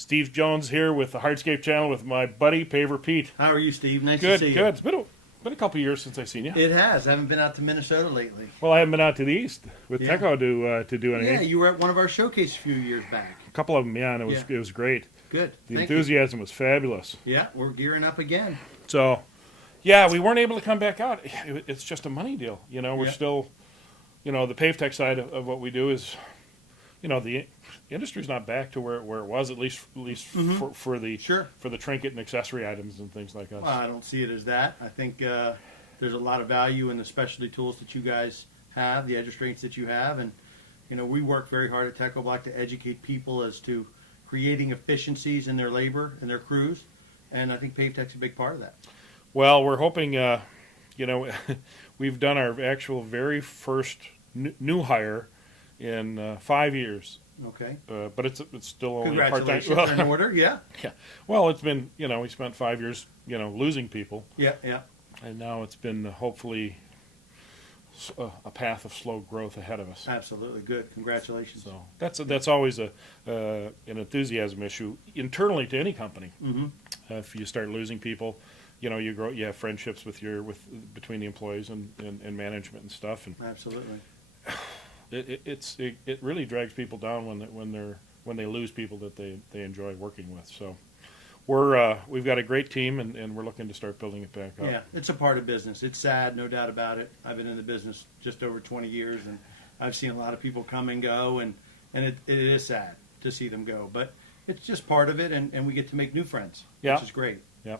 Steve Jones here with the Hardscape channel with my buddy Paver Pete. How are you, Steve? Nice Good, to see you. good. It's been a couple of years since I've seen you. It has. I haven't been out to Minnesota lately. Well, I haven't been out to the east with Yeah. Techo to do anything. Yeah, you were at one of our showcases a few years back. A couple of them, yeah, and it was great. Good. The Thank enthusiasm was fabulous. you. Yeah, we're gearing up again. So, yeah, we weren't able to come back out. It's just a money deal. You know, we're Yeah. still, the PaveTech side of what we do is, the industry's not back to where it was, at least for the Sure. for the trinket and accessory items and things like that. Well, I don't see it as that. I think there's a lot of value in the specialty tools that you guys have, the edge restraints that you have, and we work very hard at Techo-Bloc to educate people as to creating efficiencies in their labor and their crews, and I think PaveTech's a big part of that. Well, we're hoping, we've done our actual very first new hire in 5 years. Okay. But it's still only a part-time. Congratulations. They're in order. Yeah. Yeah. Well, it's been, we spent 5 years, losing people. Yeah. Yeah. And now it's been hopefully a path of slow growth ahead of us. Absolutely. Good. Congratulations. So that's always an enthusiasm issue internally to any company. Mm-hmm. If you start losing people, you grow. You have friendships between the employees and management and stuff. And Absolutely. it really drags people down when they lose people that they enjoy working with. So we've got a great team and we're looking to start building it back up. Yeah, it's a part of business. It's sad, no doubt about it. I've been in the business just over 20 years, and I've seen a lot of people come and go, and it is sad to see them go. But it's just part of it, and we get to make new friends, which is great. Yeah.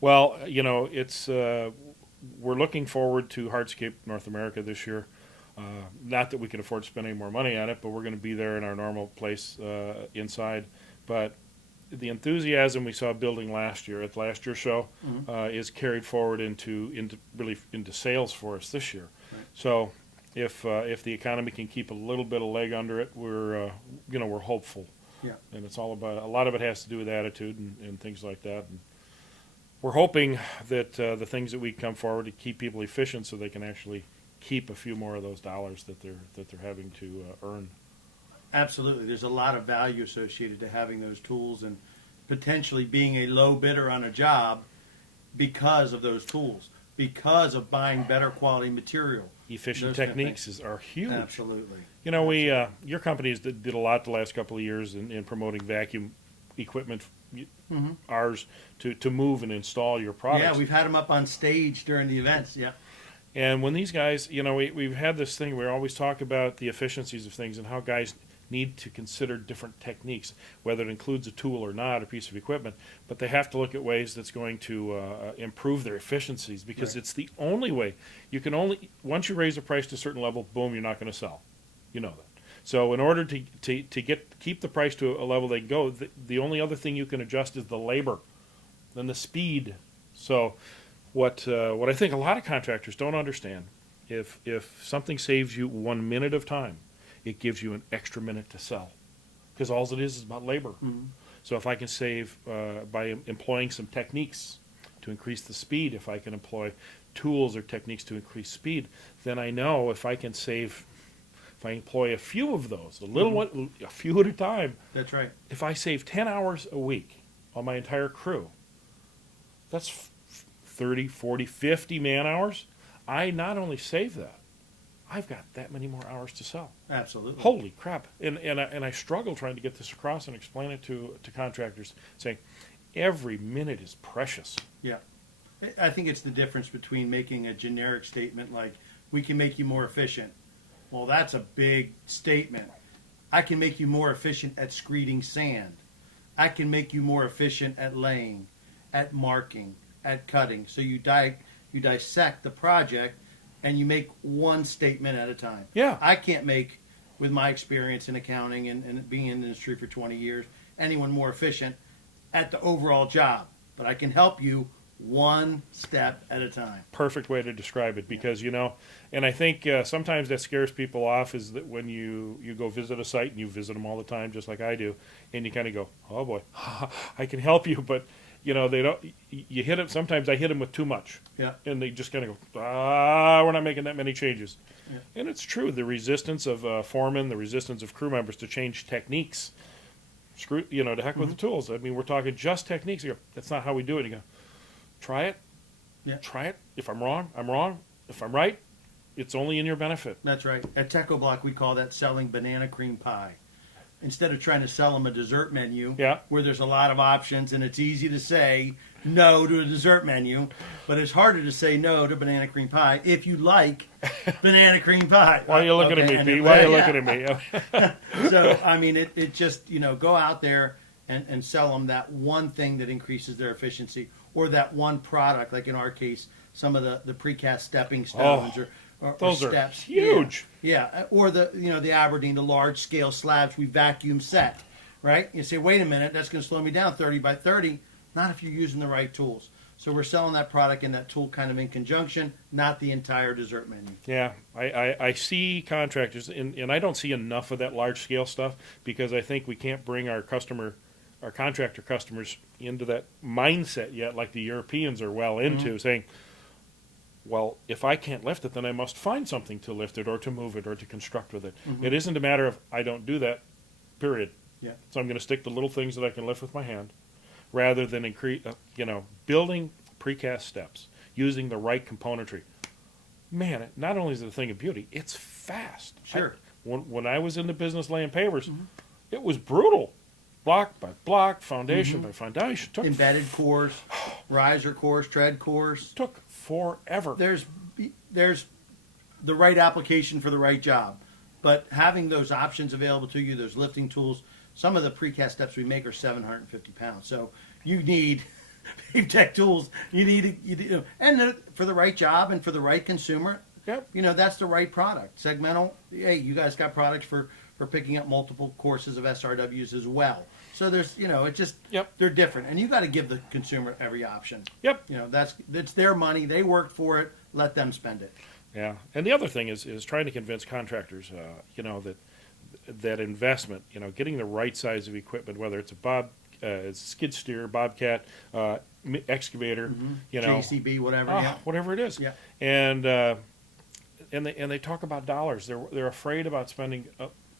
Well, it's we're looking forward to Hardscape North America this year. Not that we can afford to spend any more money on it, but we're going to be there in our normal place inside. But the enthusiasm we saw building last year at last year's show is carried forward into sales for us this year. Right. So if the economy can keep a little bit of leg under it, we're hopeful. Yeah. And it's all about, a lot of it has to do with attitude and things like that. And we're hoping that the things that we come forward to keep people efficient so they can actually keep a few more of those dollars that they're having to earn. Absolutely. There's a lot of value associated to having those tools and potentially being a low bidder on a job because of those tools, because of buying better quality material. Efficient Those techniques are huge. Absolutely. Your companies did a lot the last couple of years in promoting vacuum equipment, ours, to move and install your products. Yeah, we've had them up on stage during the events. Yeah. And when these guys, we've had this thing where we always talk about the efficiencies of things and how guys need to consider different techniques, whether it includes a tool or not, a piece of equipment, but they have to look at ways that's going to improve their efficiencies, because Right. it's the only way. You can once you raise the price to a certain level, boom, you're not going to sell. You know that. So in order to keep the price to a level they go, the only other thing you can adjust is the labor, then the speed. So what I think a lot of contractors don't understand, if something saves you 1 minute of time, it gives you an extra minute to sell, because all it is about labor. Mhm. So if I can save by employing some techniques to increase the speed, if I can employ tools or techniques to increase speed, then I know if I employ a few of those, a few at a time, That's right. if I save 10 hours a week on my entire crew, that's 30, 40, 50 man hours. I not only save that, I've got that many more hours to sell. Absolutely. Holy crap. And I struggle trying to get this across and explain it to contractors, saying every minute is precious. Yeah. I think it's the difference between making a generic statement like, we can make you more efficient. Well, that's a big statement. I can make you more efficient at screeding sand. I can make you more efficient at laying, at marking, at cutting. So you dissect the project and you make one statement at a time. Yeah. I can't make, with my experience in accounting and being in the industry for 20 years, anyone more efficient at the overall job. But I can help you one step at a time. Perfect way to describe it, because and I think sometimes that scares people off, is that when you go visit a site, and you visit them all the time just like I do, and you kind of go, oh boy, I can help you, but they don't. You hit it. Sometimes I hit them with too much, Yeah. and they just kind of go, we're not making that many changes. Yeah. And it's true, the resistance of foremen, the resistance of crew members to change techniques, screw, to heck with the tools. I mean, we're talking just techniques. You go, that's not how we do it. You go, try it. Yeah. Try it. If I'm wrong, I'm wrong. If I'm right, it's only in your benefit. That's right. At Techo-Bloc, we call that selling banana cream pie. Instead of trying to sell them a dessert menu, Yeah. where there's a lot of options and it's easy to say no to a dessert menu, but it's harder to say no to banana cream pie if you like banana cream pie. Why are you looking at me, and Pete? if- Why are you yeah. looking at me? So, I mean, it just, go out there and sell them that one thing that increases their efficiency, or that one product, like in our case, some of the precast stepping stones or Those are steps. huge. Yeah, or the Aberdeen, the large scale slabs we vacuum set, right? You say, wait a minute, that's going to slow me down 30 by 30. Not if you're using the right tools. So we're selling that product and that tool kind of in conjunction, not the entire dessert menu. Yeah, I see contractors, and I don't see enough of that large scale stuff, because I think we can't bring our contractor customers into that mindset yet, like the Europeans are well into, saying, well, if I can't lift it, then I must find something to lift it or to move it or to construct with it. It isn't a matter of I don't do that, period. Yeah. So I'm going to stick to little things that I can lift with my hand, rather than building precast steps, using the right componentry. Man, not only is it a thing of beauty, it's fast. Sure. When I was in the business laying pavers, it was brutal. Block by block, foundation by foundation. Took Embedded cores, riser cores, tread cores. took forever. There's the right application for the right job, but having those options available to you, those lifting tools. Some of the precast steps we make are 750 pounds, so you need big tech tools. And for the right job and for the right consumer. Yep. That's the right product. Segmental. Hey, you guys got products for picking up multiple courses of SRWs as well. So there's, they're different, and you got to give the consumer every option. Yep. It's their money. They worked for it. Let them spend it. Yeah, and the other thing is trying to convince contractors, that investment, getting the right size of equipment, whether it's a skid steer, bobcat, excavator, JCB, whatever. whatever it is. Yeah. And they talk about dollars. They're afraid about spending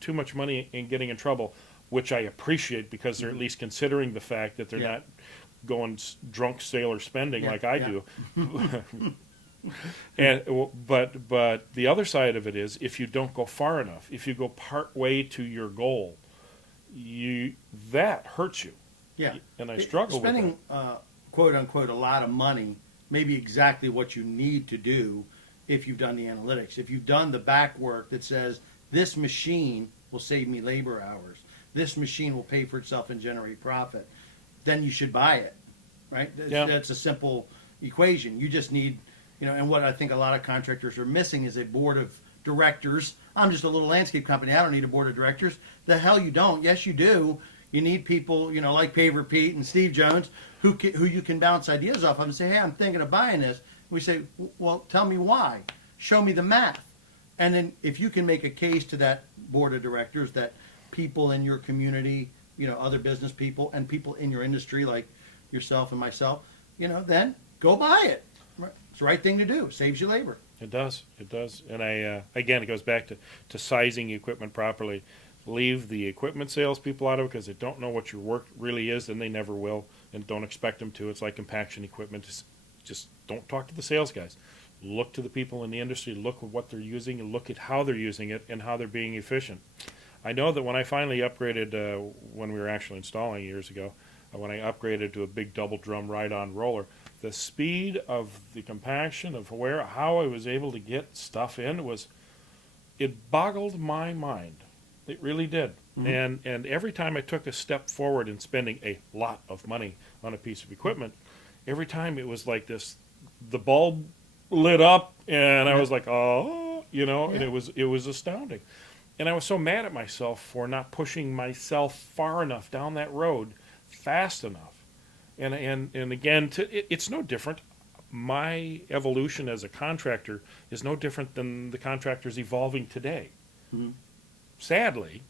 too much money and getting in trouble, which I appreciate, because they're at least considering the fact that they're not going drunk sailor spending like I do. But the other side of it is, if you don't go far enough, if you go part way to your goal, that hurts you. Yeah. And I struggle with that. Spending, quote unquote, a lot of money may be exactly what you need to do if you've done the analytics. If you've done the back work that says, this machine will save me labor hours, this machine will pay for itself and generate profit, then you should buy it, right? That's a simple equation. You just need, and what I think a lot of contractors are missing is a board of directors. I'm just a little landscape company. I don't need a board of directors. The hell you don't. Yes, you do. You need people, like Paver Pete and Steve Jones, who you can bounce ideas off of and say, hey, I'm thinking of buying this. We say, well, tell me why. Show me the math. And then if you can make a case to that board of directors that people in your community, other business people and people in your industry like yourself and myself, then go buy it. It's the right thing to do. Saves you labor. It does. And again, it goes back to sizing equipment properly. Leave the equipment salespeople out of it, because they don't know what your work really is, and they never will, and don't expect them to. It's like compaction equipment. Just don't talk to the sales guys. Look to the people in the industry, look at what they're using, and look at how they're using it and how they're being efficient. I know that when I finally upgraded, when we were actually installing years ago, when I upgraded to a big double drum ride-on roller, the speed of the compaction of how I was able to get stuff in it boggled my mind. It really did. And every time I took a step forward in spending a lot of money on a piece of equipment, every time it was like this, the bulb lit up, and I was like, and it was astounding. And I was so mad at myself for not pushing myself far enough down that road fast enough. And again, it's no different. My evolution as a contractor is no different than the contractors evolving today. Sadly,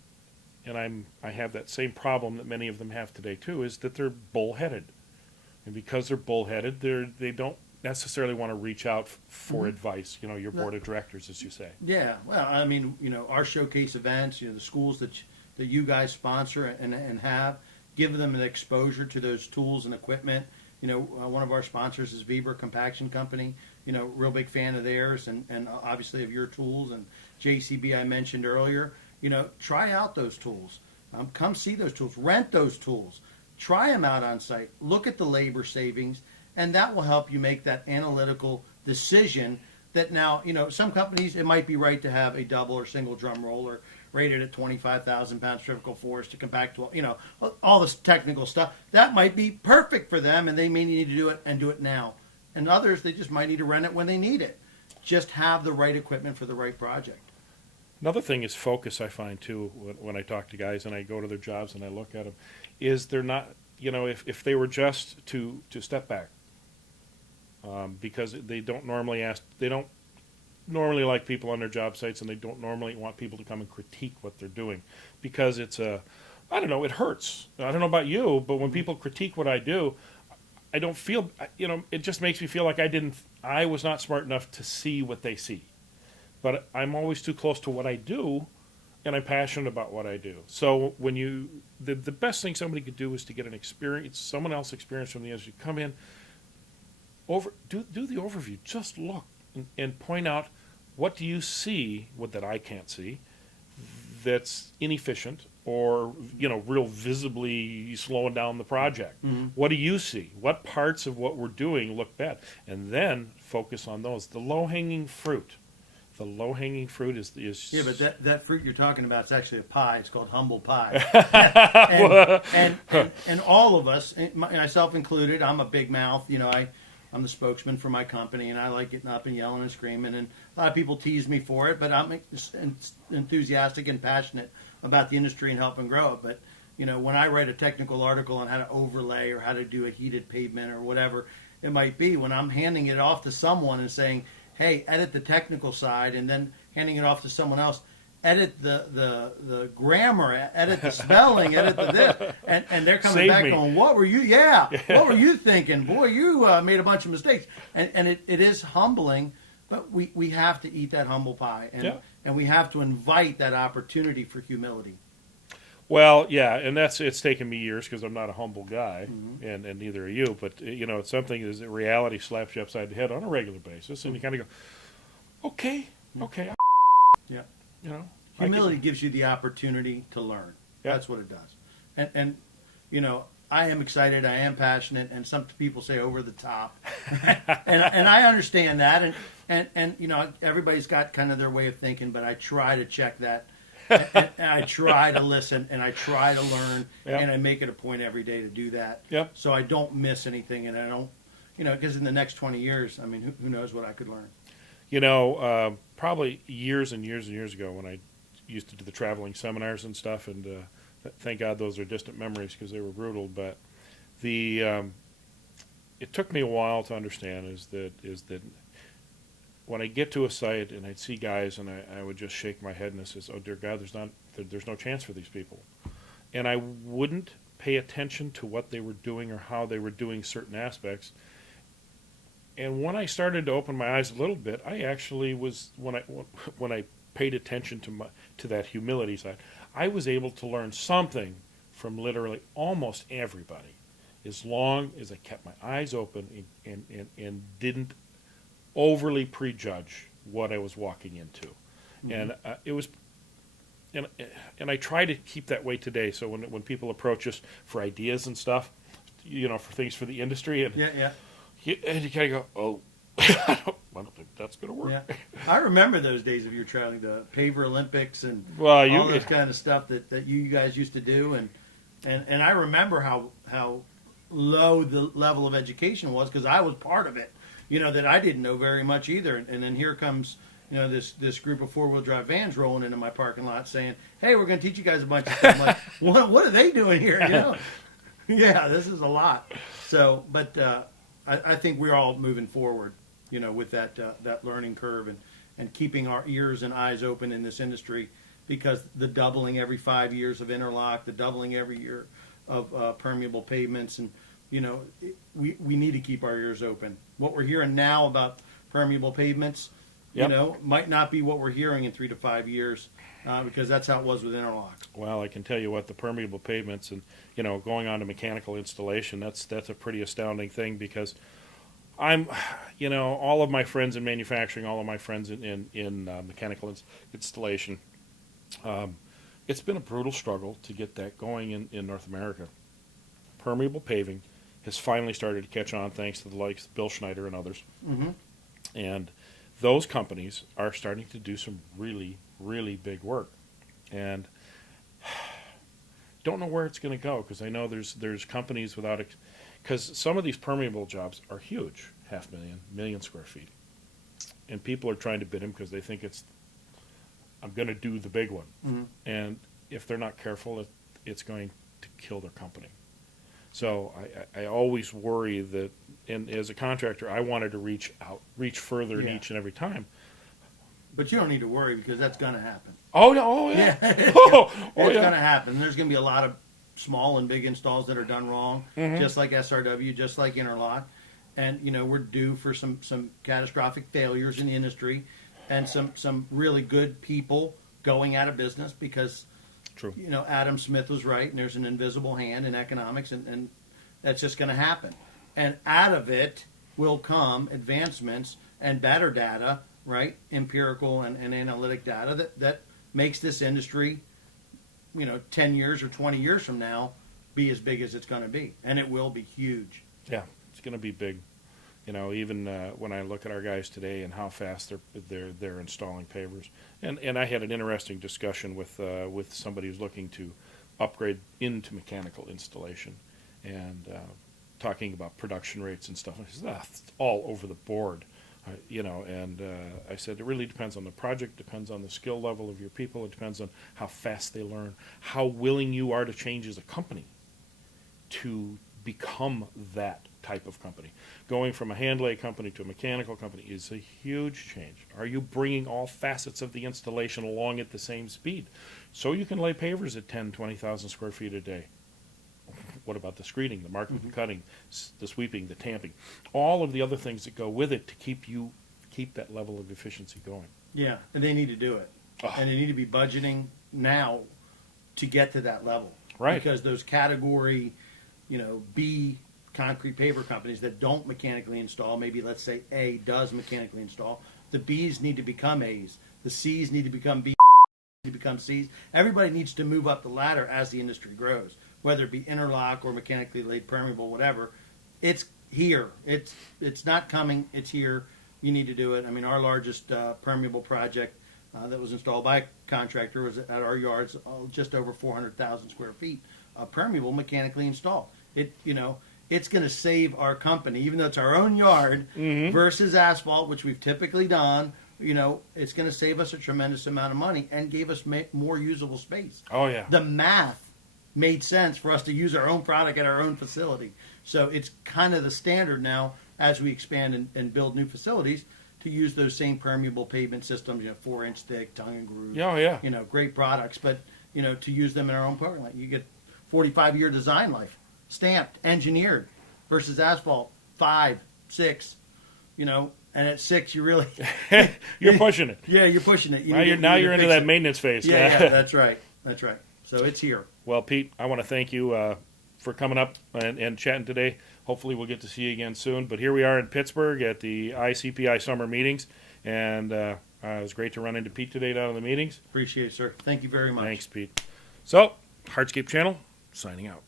and I have that same problem that many of them have today too, is that they're bullheaded. And because they're bullheaded, they don't necessarily want to reach out for advice, your board of directors, as you say. Yeah, well, our showcase events, the schools that you guys sponsor and have, give them an exposure to those tools and equipment. One of our sponsors is Weber Compaction Company. Real big fan of theirs, and obviously of your tools, and JCB I mentioned earlier. Try out those tools. Come see those tools. Rent those tools. Try them out on site. Look at the labor savings, and that will help you make that analytical decision that now, some companies, it might be right to have a double or single drum roller rated at 25,000 pounds typical force to compact, all this technical stuff. That might be perfect for them, and they may need to do it and do it now. And others, they just might need to rent it when they need it. Just have the right equipment for the right project. Another thing is focus, I find, too, when I talk to guys and I go to their jobs and I look at them, is they're not, if they were just to step back, because they don't normally like people on their job sites, and they don't normally want people to come and critique what they're doing, because it hurts. I don't know about you, but when people critique what I do, I don't feel, it just makes me feel like I was not smart enough to see what they see. But I'm always too close to what I do, and I'm passionate about what I do. So when the best thing somebody could do is to get someone else's experience from the industry. Come in, do the overview. Just look and point out, what do you see that I can't see that's inefficient or real visibly slowing down the project? Mm-hmm. What do you see? What parts of what we're doing look bad? And then focus on those. The low-hanging fruit. The low-hanging fruit is yeah, but that fruit you're talking about is actually a pie. It's called humble pie. and all of us, myself included, I'm a big mouth. I'm the spokesman for my company, and I like getting up and yelling and screaming. And a lot of people tease me for it, but I'm enthusiastic and passionate about the industry and helping grow it. But when I write a technical article on how to overlay or how to do a heated pavement or whatever it might be, when I'm handing it off to someone and saying, hey, edit the technical side, and then handing it off to someone else, edit the grammar, edit the spelling, edit the this, and they're coming back going, what were you, what were you thinking? Boy, you made a bunch of mistakes. And it is humbling, but we have to eat that humble pie, and we have to invite that opportunity for humility. Well, yeah, and it's taken me years because I'm not a humble guy, mm-hmm. and neither are you. But it's something that reality slaps you upside the head on a regular basis, and you kind of go, okay, yeah, humility gives you the opportunity to learn. Yeah. That's what it does, and I am excited, I am passionate, and some people say over the top, and I understand that, and everybody's got kind of their way of thinking, but I try to check that. and I try to listen, and I try to learn, and I make it a point every day to do that. Yep. So I don't miss anything, and I don't, because in the next 20 years, I mean, who knows what I could learn. Probably years and years and years ago when I used to do the traveling seminars and stuff, and thank God those are distant memories because they were brutal. But it took me a while to understand is that when I get to a site and I'd see guys and I would just shake my head and I says, oh dear God, there's no chance for these people. And I wouldn't pay attention to what they were doing or how they were doing certain aspects. And when I started to open my eyes a little bit, I actually was, when I paid attention to that humility side, I was able to learn something from literally almost everybody, as long as I kept my eyes open and didn't overly prejudge what I was walking into. Mm-hmm. And it was, and I try to keep that way today. So when people approach us for ideas and stuff, for things for the industry, and and you kind of go, oh, I don't think that's going to work. Yeah. I remember those days of your traveling, the Paver Olympics and all this kind of stuff that you guys used to do, and I remember how low the level of education was because I was part of it. That I didn't know very much either. And then here comes, this group of four-wheel drive vans rolling into my parking lot saying, hey, we're going to teach you guys a bunch of stuff. I'm like, what are they doing here? Yeah, this is a lot. So, but I think we're all moving forward, with that learning curve and keeping our ears and eyes open in this industry, because the doubling every 5 years of interlock, the doubling every year of permeable pavements, and we need to keep our ears open. What we're hearing now about permeable pavements, Yep. You know, might not be what we're hearing in 3 to 5 years, because that's how it was with interlock. Well, I can tell you what, the permeable pavements and, you know, going on to mechanical installation, that's a pretty astounding thing, because I'm, you know, all of my friends in manufacturing, all of my friends in mechanical installation, it's been a brutal struggle to get that going in North America. Permeable paving has finally started to catch on, thanks to the likes of Bill Schneider and others. Mm-hmm. And those companies are starting to do some really, really big work. And don't know where it's going to go, because I know there's companies without, because some of these permeable jobs are huge, 500,000, million square feet. And people are trying to bid them because they think I'm going to do the big one. Mm-hmm. And if they're not careful, it's going to kill their company. So I always worry that, and as a contractor, I wanted to reach further in Yeah. each and every time. But you don't need to worry, because that's going to happen. Oh, yeah, oh, yeah. Yeah. Oh, It's yeah. going to happen. There's going to be a lot of small and big installs that are done wrong, Mhm. just like SRW, just like interlock. And, you know, we're due for some catastrophic failures in the industry, and some really good people going out of business, because, True. you know, Adam Smith was right, and there's an invisible hand in economics, and that's just going to happen. And out of it will come advancements and better data, right? Empirical and analytic data that makes this industry, you know, 10 years or 20 years from now, be as big as it's going to be. And it will be huge. Yeah, it's going to be big. You know, even when I look at our guys today and how fast they're installing pavers, and I had an interesting discussion with somebody who's looking to upgrade into mechanical installation, and talking about production rates and stuff. And he said, it's all over the board, you know. And I said, it really depends on the project, depends on the skill level of your people, it depends on how fast they learn, how willing you are to change as a company to become that type of company. Going from a hand lay company to a mechanical company is a huge change. Are you bringing all facets of the installation along at the same speed? So you can lay pavers at 10, 20,000 square feet a day. What about the screening, the marking, the cutting, the sweeping, the tamping, all of the other things that go with it to keep that level of efficiency going? Yeah, and they need to do it. Oh. And they need to be budgeting now to get to that level. Right. Because those category, you know, B concrete paver companies that don't mechanically install, maybe let's say A does mechanically install, the Bs need to become As. The Cs need to become Bs, need to become Cs. Everybody needs to move up the ladder as the industry grows, whether it be interlock or mechanically laid permeable, whatever. It's here. It's not coming. It's here. You need to do it. I mean, our largest permeable project that was installed by a contractor was at our yards, just over 400,000 square feet, permeable mechanically installed. It's going to save our company, even though it's our own yard versus asphalt, which we've typically done. You know, it's going to save us a tremendous amount of money and gave us more usable space. Oh, yeah. The math made sense for us to use our own product at our own facility. So it's kind of the standard now as we expand and build new facilities to use those same permeable pavement systems, 4-inch thick, tongue and groove. Yeah, yeah. Great products, but, to use them in our own parking lot. You get 45-year design life, stamped, engineered, versus asphalt, 5, 6, and at 6 you really... You're pushing it. Yeah, you're pushing it. Now you're into that maintenance phase. Yeah, that's right. That's right. So it's here. Well, Pete, I want to thank you for coming up and chatting today. Hopefully we'll get to see you again soon. But here we are in Pittsburgh at the ICPI summer meetings, and it was great to run into Pete today down in the meetings. Appreciate it, sir. Thank you very much. Thanks, Pete. So, Hardscape channel, signing out.